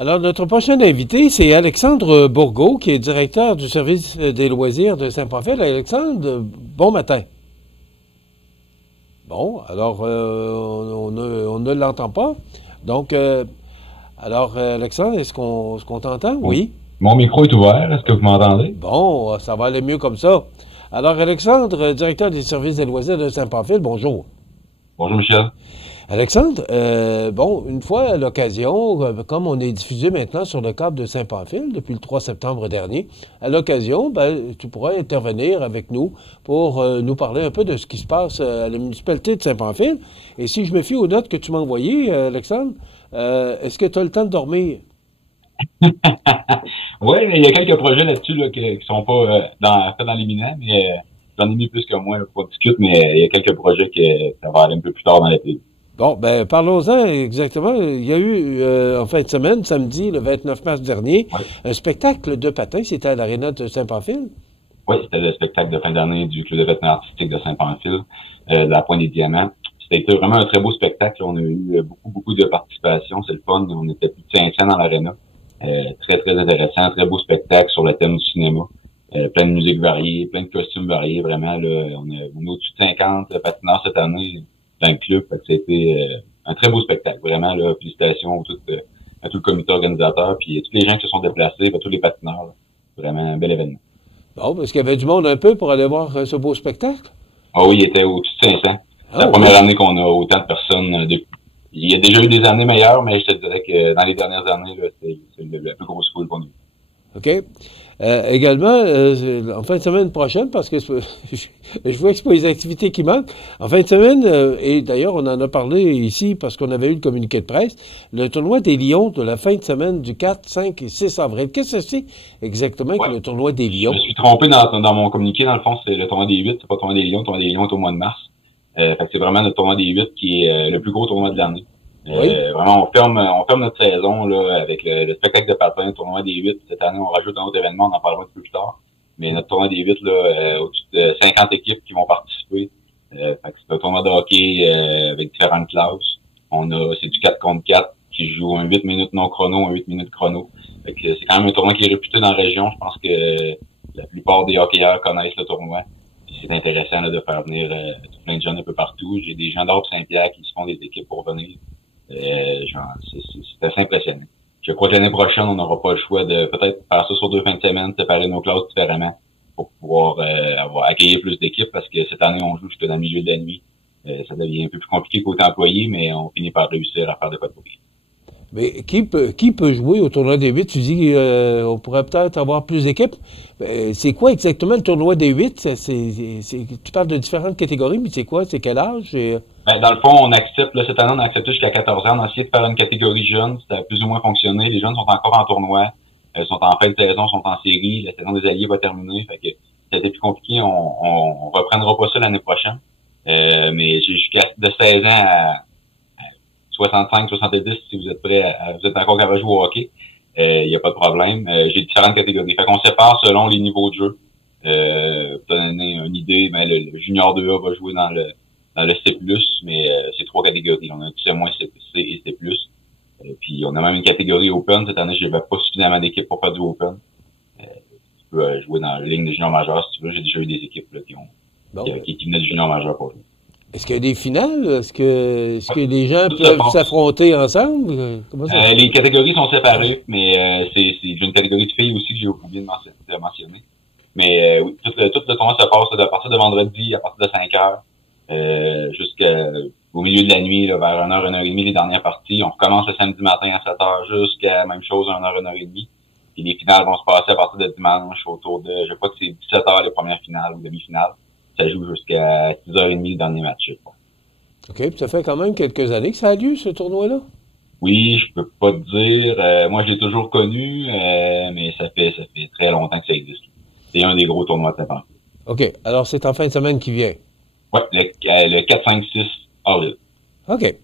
Alors, notre prochain invité, c'est Alexandre Bourgault, qui est directeur du service des loisirs de Saint-Pamphile. Alexandre, bon matin. Bon, alors, on ne l'entend pas. Donc, Alexandre, est-ce qu'on t'entend? Oui. Mon micro est ouvert. Est-ce que vous m'entendez? Bon, ça va aller mieux comme ça. Alors, Alexandre, directeur des services des loisirs de Saint-Pamphile, bonjour. Bonjour, Michel. Alexandre, une fois à l'occasion, comme on est diffusé maintenant sur le câble de Saint-Pamphile depuis le 3 septembre dernier, à l'occasion, tu pourras intervenir avec nous pour nous parler un peu de ce qui se passe à la municipalité de Saint-Pamphile. Et si je me fie aux notes que tu m'as envoyées, Alexandre, est-ce que tu as le temps de dormir? Oui, mais il y a quelques projets là-dessus qui sont pas dans l'imminent, mais j'en ai mis plus que moi pour discuter, mais il y a quelques projets que ça va aller un peu plus tard dans l'été. Bon, parlons-en exactement. Il y a eu, en fin de semaine, samedi, le 29 mars dernier, Ouais. un spectacle de patins. C'était à l'aréna de Saint-Pamphile. Oui, c'était le spectacle de fin d'année du Club de patinage artistique de Saint-Pamphile, de la Pointe des Diamants. C'était vraiment un très beau spectacle. On a eu beaucoup de participation. C'est le fun. On était plus de 500 dans l'aréna. Très, très intéressant. Très beau spectacle sur le thème du cinéma. Plein de musique variée, plein de costumes variés. Vraiment, là, on est au-dessus de 50 patineurs cette année dans le club. Fait que c'était un très beau spectacle. Vraiment, là, félicitations à tout le comité organisateur, puis à tous les gens qui se sont déplacés, à tous les patineurs. Là. Vraiment un bel événement. Bon, parce qu'il y avait du monde un peu pour aller voir ce beau spectacle. Ah oui, il était au-dessus de 500. C'est la Ah première oui. année qu'on a autant de personnes. Il y a déjà eu des années meilleures, mais je te dirais que dans les dernières années, là, c'est la plus grosse foule qu'on a eue. OK. Également, en fin de semaine prochaine, parce que je vois que c'est pas les activités qui manquent. En fin de semaine, et d'ailleurs, on en a parlé ici parce qu'on avait eu le communiqué de presse, le tournoi des Lions de la fin de semaine du 4, 5 et 6 avril. Qu'est-ce que c'est exactement que Ouais. le tournoi des Je Lions? me suis trompé dans mon communiqué. Dans le fond, c'est le tournoi des 8, c'est pas le tournoi des Lions. Le tournoi des Lions est au mois de mars. Fait que c'est vraiment le tournoi des 8 qui est le plus gros tournoi de l'année. Oui. Vraiment, on ferme notre saison là avec le spectacle de patin, le tournoi des 8. Cette année, on rajoute un autre événement, on en parlera un peu plus tard. Mais notre tournoi des 8, là, au-dessus de 50 équipes qui vont participer. Fait que c'est un tournoi de hockey avec différentes classes. C'est du 4 contre 4 qui joue un 8 minutes non chrono, un 8 minutes chrono. Fait que c'est quand même un tournoi qui est réputé dans la région. Je pense que la plupart des hockeyeurs connaissent le tournoi. Puis c'est intéressant là, de faire venir plein de jeunes un peu partout. J'ai des gens d'Orbe Saint-Pierre qui se font des équipes pour venir. C'est assez impressionnant. Je crois que l'année prochaine, on n'aura pas le choix de peut-être faire ça sur 2 fins de semaine, séparer nos classes différemment pour pouvoir accueillir plus d'équipes parce que cette année, on joue jusque dans le milieu de la nuit. Ça devient un peu plus compliqué côté employé, mais on finit par réussir à faire de quoi de bien. Mais qui peut jouer au tournoi des 8? Tu dis on pourrait peut-être avoir plus d'équipes. C'est quoi exactement le tournoi des 8? Tu parles de différentes catégories, mais c'est quoi? C'est quel âge? Dans le fond, on accepte, là, cette année, on a accepté jusqu'à 14 ans. On a essayé de faire une catégorie jeune. Ça a plus ou moins fonctionné. Les jeunes sont encore en tournoi. Sont en fin de saison, sont en série. La saison des alliés va terminer. Fait que ça a été plus compliqué. On reprendra pas ça l'année prochaine. Mais j'ai jusqu'à de 16 ans à 65, 70, si vous êtes prêts vous êtes encore capable de jouer au hockey. Il n'y a pas de problème. J'ai différentes catégories. Fait qu'on sépare selon les niveaux de jeu. Pour te donner une idée, le junior 2A va jouer dans le C+, mais c'est 3 catégories. On a un C-, C et C+. Puis on a même une catégorie Open. Cette année, j'avais pas suffisamment d'équipes pour faire du Open. Tu peux jouer dans la ligne de junior majeur si tu veux. J'ai déjà eu des équipes là, qui venaient du junior majeur pour jouer. Est-ce qu'il y a des finales? Est-ce que les gens Tout peuvent s'affronter ensemble? Comment ça? Les catégories sont séparées, mais j'ai une catégorie de filles aussi que j'ai oublié de mentionner. Mais oui, tout le tournoi se passe à partir de vendredi, à partir de 5 heures, jusqu'au milieu de la nuit, là, vers 1h, 1h30, les dernières parties. On recommence le samedi matin à 7 heures jusqu'à la même chose, 1h, 1h30. Puis les finales vont se passer à partir de dimanche autour de, je crois que c'est 17 heures les premières finales ou demi-finales. Ça joue jusqu'à 6h30 le dernier match, je crois. OK, puis ça fait quand même quelques années que ça a lieu, ce tournoi-là? Oui, je peux pas te dire. Moi, je l'ai toujours connu, mais ça fait très longtemps que ça existe. C'est un des gros tournois de Saint-Pamphile. OK, alors c'est en fin de semaine qui vient. Oui, le 4, 5, 6 avril. OK.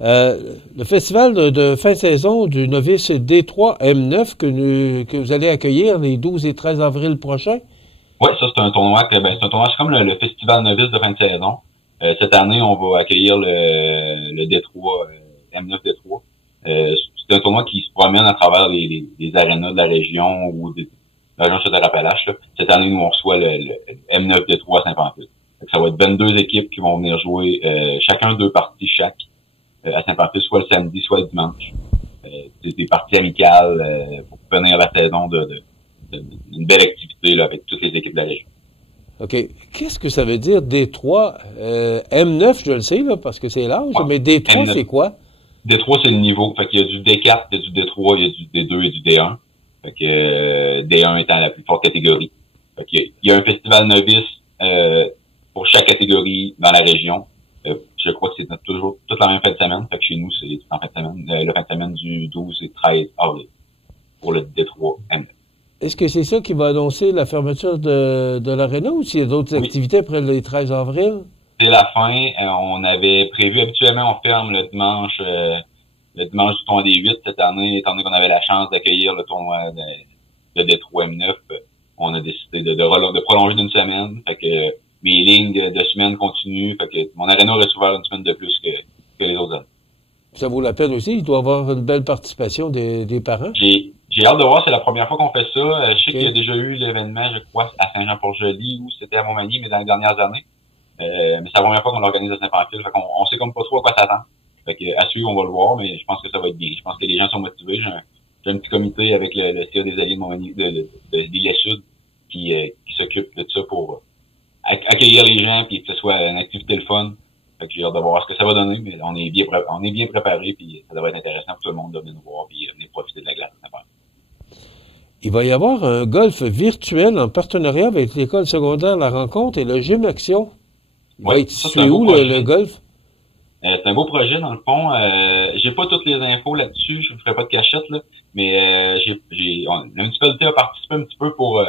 Le festival de fin de saison du novice D3 M9 que vous allez accueillir les 12 et 13 avril prochains? Oui, ça c'est un tournoi c'est comme le festival novice de fin de saison. Cette année, on va accueillir le D3, M9 D3. c'est un tournoi qui se promène à travers les arénas de la région ou de la région Chaudière-Appalaches. Cette année, nous, on reçoit le M9D3 à Saint-Pamphile. Ça va être 22 équipes qui vont venir jouer chacun 2 parties chaque à Saint-Pamphile, soit le samedi, soit le dimanche. Des parties amicales pour finir la saison une belle activité là, avec toutes les équipes de la région. OK. Qu'est-ce que ça veut dire D3? M9, je le sais, là, parce que c'est l'âge, mais D3, c'est quoi? D3, c'est le niveau. Fait qu'il y a du D4, il y a du D3, il y a du D2 et du D1. Fait que D1 étant la plus forte catégorie. Fait qu'il y a un festival novice pour chaque catégorie dans la région. Je crois que c'est toujours toute la même fin de semaine. Fait que chez nous, c'est en fin de semaine, le fin de semaine du 12 et 13 avril pour le D3 M9. Est-ce que c'est ça qui va annoncer la fermeture de l'aréna ou s'il y a d'autres activités après le 13 avril? C'est la fin. On avait prévu, habituellement, on ferme le dimanche du tournoi des 8 cette année, étant donné qu'on avait la chance d'accueillir le tournoi de D3 M9. On a décidé de prolonger d'une semaine. Fait que mes lignes de semaine continuent. Fait que mon aréna reste ouvert une semaine de plus que les autres années. Ça vaut la peine aussi. Il doit y avoir une belle participation des parents. J'ai hâte de voir, c'est la première fois qu'on fait ça. Je sais qu'il y a déjà eu l'événement, je crois, à Saint-Jean-Port-Joli ou c'était à Montmagny, mais dans les dernières années. Mais c'est la première fois qu'on l'organise à Saint-Pamphile. Fait qu'on sait comme pas trop à quoi s'attendre. Fait que à suivre, on va le voir, mais je pense que ça va être bien. Je pense que les gens sont motivés. J'ai un petit comité avec le CA des Alliés de Montmagny, de l'île Sud, qui s'occupe de ça pour accueillir les gens puis que ce soit une activité le fun. Fait que j'ai hâte de voir ce que ça va donner, mais on est bien préparé puis ça devrait être intéressant pour tout le monde de venir nous voir puis venir profiter de la glace. Il va y avoir un golf virtuel en partenariat avec l'école secondaire La Rencontre et le Gym Action. Il va être situé où, le golf? C'est un beau projet, dans le fond. J'ai pas toutes les infos là-dessus, je ne ferai pas de cachette, là, mais la municipalité a participé un petit peu pour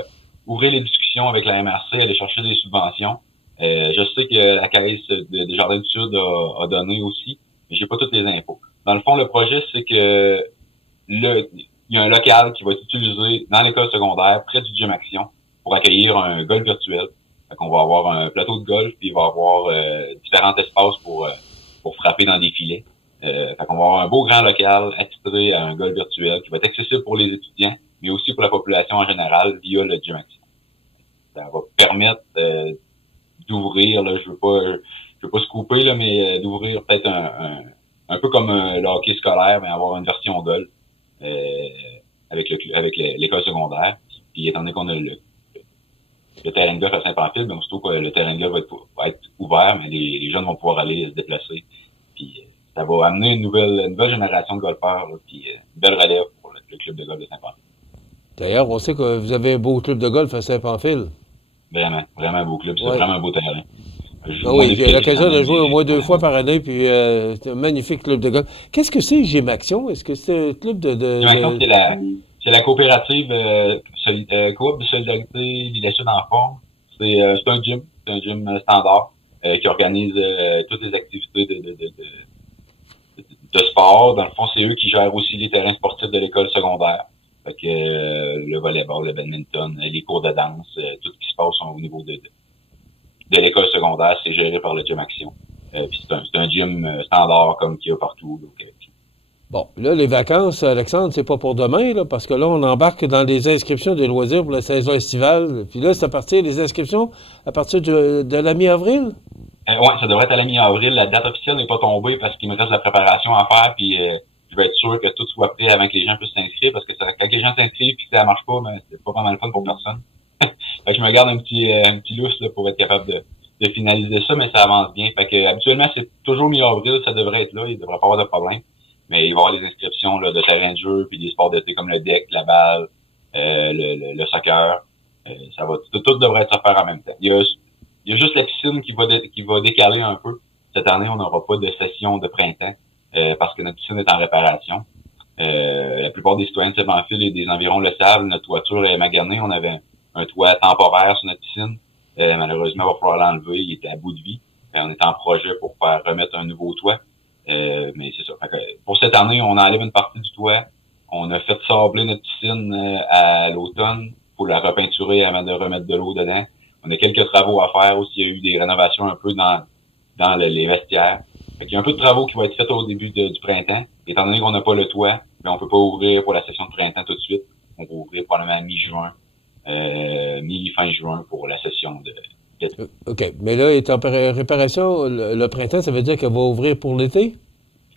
ouvrir les discussions avec la MRC, aller chercher des subventions. Je sais que la Caisse des Jardins du Sud a donné aussi, mais j'ai pas toutes les infos. Dans le fond, le projet, c'est que il y a un local qui va être utilisé dans l'école secondaire, près du Gym Action, pour accueillir un golf virtuel. Fait qu'on va avoir un plateau de golf, puis il va y avoir différents espaces pour frapper dans des filets. Fait qu'on va avoir un beau grand local attitré à un golf virtuel qui va être accessible pour les étudiants, mais aussi pour la population en général via le Gym Action. Ça va permettre d'ouvrir, là, je veux pas scooper, là, mais d'ouvrir peut-être un peu comme le hockey scolaire, mais avoir une version golf. Avec l'école secondaire. Puis étant donné qu'on a le terrain de golf à Saint-Pamphile, ben aussitôt que le terrain de golf va être ouvert, mais les jeunes vont pouvoir aller se déplacer. Puis ça va amener une nouvelle génération de golfeurs, là, puis une belle relève pour le club de golf de Saint-Pamphile. D'ailleurs, on sait que vous avez un beau club de golf à Saint-Pamphile. Vraiment un beau club, c'est vraiment un beau terrain. Oui, j'ai l'occasion de jouer au moins 2 fois par année, puis c'est un magnifique club de golf. Qu'est-ce que c'est Gym Action? Est-ce que c'est un club Gym Action, c'est la coopérative coop de solidarité l'île Sud en forme. C'est un gym standard qui organise toutes les activités de sport. Dans le fond, c'est eux qui gèrent aussi les terrains sportifs de l'école secondaire. Fait que le volleyball, le badminton, les cours de danse, tout ce qui se passe au niveau de l'école secondaire, c'est géré par le Gym Action. Puis c'est un gym standard comme qu'il y a partout au Québec. Bon, là, les vacances, Alexandre, c'est pas pour demain, là, parce que là, on embarque dans les inscriptions des loisirs pour la saison estivale. Puis là, c'est à partir des inscriptions à partir de la mi-avril? Oui, ça devrait être à la mi-avril. La date officielle n'est pas tombée parce qu'il me reste la préparation à faire, puis je vais être sûr que tout soit prêt avant que les gens puissent s'inscrire, parce que quand les gens s'inscrivent et que ça marche pas, ben, c'est pas vraiment le fun pour personne. Fait que je me garde un petit lousse là, pour être capable de finaliser ça, mais ça avance bien. Fait que habituellement, c'est toujours mi-avril, ça devrait être là, il devrait pas avoir de problème. Mais il va y avoir les inscriptions là, de terrain de jeu, puis des sports d'été comme le deck, la balle, le soccer. Ça va tout devrait être faire en même temps. Il y a juste la piscine qui va décaler un peu. Cette année, on n'aura pas de session de printemps parce que notre piscine est en réparation. La plupart des citoyens de Saint-Pamphile et des environs le savent, notre toiture est maganée. On avait un toit temporaire sur notre piscine. Malheureusement, il va falloir l'enlever. Il était à bout de vie. On est en projet pour faire remettre un nouveau toit. Mais c'est ça. Pour cette année, on enlève une partie du toit. On a fait sabler notre piscine à l'automne pour la repeinturer avant de remettre de l'eau dedans. On a quelques travaux à faire aussi. Il y a eu des rénovations un peu dans les vestiaires. Il y a un peu de travaux qui vont être faits au début du printemps. Étant donné qu'on n'a pas le toit, Mais on peut pas ouvrir pour la session de printemps tout de suite. On va ouvrir probablement mi-juin, mi-fin juin pour la session de l'été. OK. Mais là, est en réparation, le printemps, ça veut dire qu'elle va ouvrir pour l'été?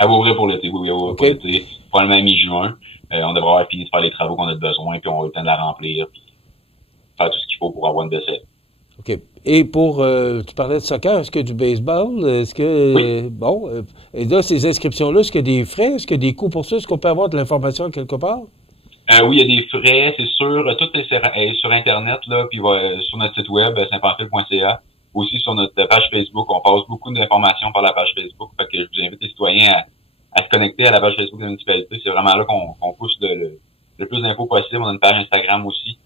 Elle va ouvrir pour l'été, oui, elle va ouvrir okay. pour l'été, probablement mi-juin. On devrait avoir fini de faire les travaux qu'on a besoin, puis on va le temps de la remplir, puis faire tout ce qu'il faut pour avoir une décès. OK. Et pour, tu parlais de soccer, est-ce que du baseball? Est-ce que, oui. Bon, et là, ces inscriptions-là, est-ce qu'il y a des frais? Est-ce qu'il y a des coûts pour ça? Est-ce qu'on peut avoir de l'information quelque part? Oui, il y a des frais, c'est sûr. Tout est sur Internet, là, puis sur notre site web, saintpamphile.ca. Aussi sur notre page Facebook. On passe beaucoup d'informations par la page Facebook. Fait que je vous invite les citoyens à se connecter à la page Facebook de la municipalité. C'est vraiment là qu'on pousse le plus d'infos possible. On a une page Instagram aussi.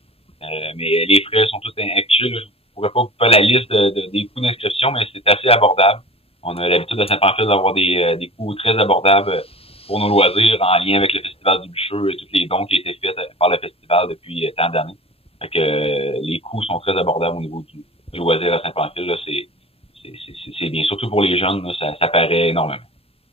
Mais les frais sont tous inclus. Je pourrais pas vous faire la liste des coûts d'inscription, mais c'est assez abordable. On a l'habitude à Saint-Pamphile d'avoir des coûts très abordables pour nos loisirs en lien avec le Festival du Bûcheux et tous les dons qui ont été faits par le festival depuis tant d'années. Fait que les coûts sont très abordables au niveau du loisir à Saint-Pamphile. Là, c'est bien. Surtout pour les jeunes, là, ça paraît énormément.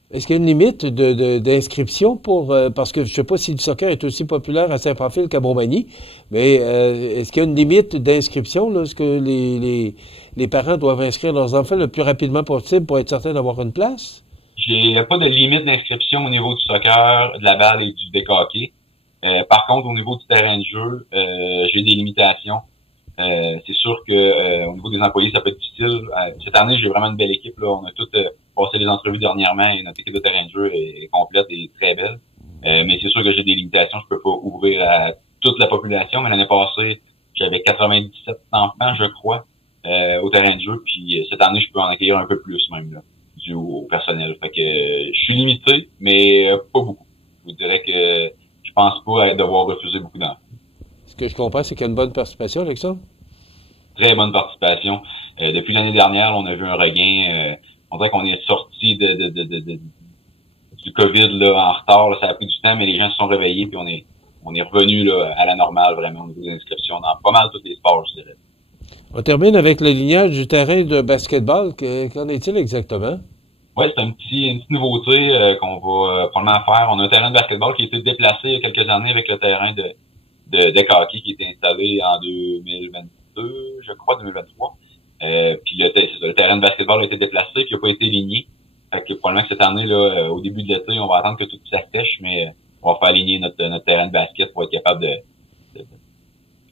Est-ce qu'il y a une limite d'inscription pour parce que je sais pas si le soccer est aussi populaire à Saint-Pamphile qu'à Montmagny, mais est-ce qu'il y a une limite d'inscription là? Est-ce que les parents doivent inscrire leurs enfants le plus rapidement possible pour être certains d'avoir une place? J'ai pas de limite d'inscription au niveau du soccer, de la balle et du deck hockey. Par contre, au niveau du terrain de jeu, j'ai des limitations. C'est sûr que au niveau des employés, ça peut être difficile. Cette année, j'ai vraiment une belle équipe. Là. On a toutes passé les entrevues dernièrement et notre équipe de terrain de jeu est complète et très belle. Mais c'est sûr que j'ai des limitations. Je peux pas ouvrir à toute la population. Mais l'année passée, j'avais 97 enfants, je crois, au terrain de jeu. Puis cette année, je peux en accueillir un peu plus même là, dû au personnel. Fait que je suis limité, mais pas beaucoup. Je vous dirais que je pense pas devoir refuser beaucoup d'enfants. Ce que je comprends, c'est qu'il y a une bonne participation, Alexandre? Très bonne participation. Depuis l'année dernière, on a vu un regain. On dirait qu'on est sorti du COVID là, en retard. Là, ça a pris du temps, mais les gens se sont réveillés puis on est revenu là, à la normale vraiment au niveau des inscriptions dans pas mal tous les sports, je dirais. On termine avec le lignage du terrain de basketball. Qu'en est-il exactement? Oui, c'est une petite nouveauté qu'on va probablement faire. On a un terrain de basketball qui a été déplacé il y a quelques années avec le terrain de hockey qui a été installé en 2022, je crois, 2023. Puis le terrain de basketball a été déplacé puis il n'a pas été ligné. Fait que probablement que cette année, là, au début de l'été, on va attendre que tout ça sèche, mais on va faire aligner notre terrain de basket pour être capable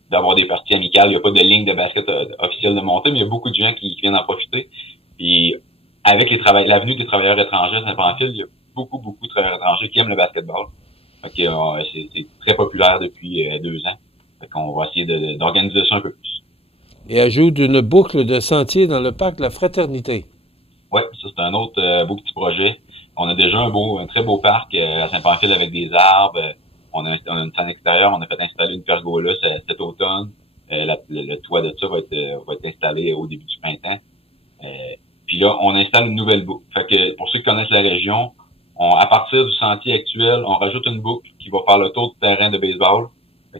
d'avoir des parties amicales. Il n'y a pas de ligne de basket officielle de montée, mais il y a beaucoup de gens qui viennent en profiter. Puis avec l'avenue des travailleurs étrangers à Saint-Pamphile, il y a beaucoup de travailleurs étrangers qui aiment le basketball. Fait que c'est très populaire depuis 2 ans. Fait qu'on va essayer d'organiser ça un peu plus. Et ajout d'une boucle de sentiers dans le parc de la Fraternité. Oui, ça c'est un autre beau petit projet. On a déjà un très beau parc à Saint-Pamphile avec des arbres. On a une scène extérieure, on a fait installer une pergola cet automne. Le toit de ça va être installé au début du printemps. Puis là, on installe une nouvelle boucle. Fait que pour ceux qui connaissent la région, à partir du sentier actuel, on rajoute une boucle qui va faire le tour du terrain de baseball,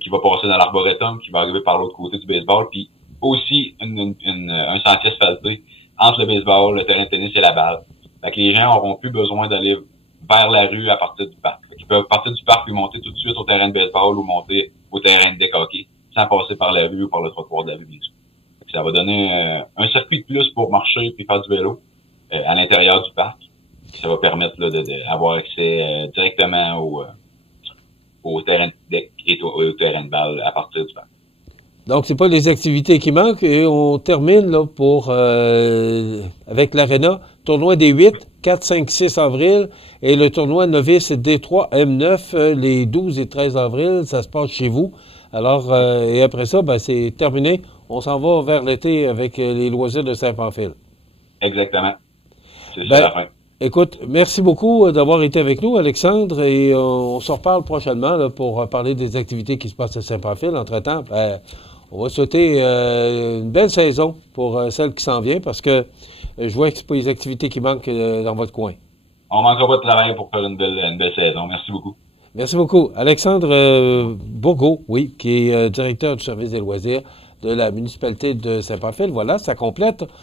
qui va passer dans l'arboretum, qui va arriver par l'autre côté du baseball, puis aussi un sentier asphalté entre le baseball, le terrain de tennis et la balle. Fait que les gens n'auront plus besoin d'aller vers la rue à partir du parc. Fait qu'ils peuvent partir du parc et monter tout de suite au terrain de baseball ou monter au terrain de deck hockey, sans passer par la rue ou par le trottoir de la rue, bien sûr. Fait que ça va donner un circuit de plus pour marcher puis faire du vélo à l'intérieur du parc. Ça va permettre là, d'avoir accès directement au terrain de deck et au terrain de balle à partir du parc. Donc, c'est pas les activités qui manquent. Et on termine là pour avec l'Arena, tournoi des 8, 4, 5, 6 avril et le tournoi novice D3 M9 les 12 et 13 avril. Ça se passe chez vous. Alors, et après ça, ben, c'est terminé. On s'en va vers l'été avec les loisirs de Saint-Pamphile. Exactement. C'est ça la fin. Écoute, merci beaucoup d'avoir été avec nous, Alexandre, et on se reparle prochainement là, pour parler des activités qui se passent à Saint-Pamphile. Entre-temps, on va souhaiter une belle saison pour celle qui s'en vient, parce que je vois que c'est pas les activités qui manquent dans votre coin. On manquera pas de travail pour faire une belle saison. Merci beaucoup. Merci beaucoup. Alexandre Bourgault, oui, qui est directeur du service des loisirs de la municipalité de Saint-Pamphile. Voilà, ça complète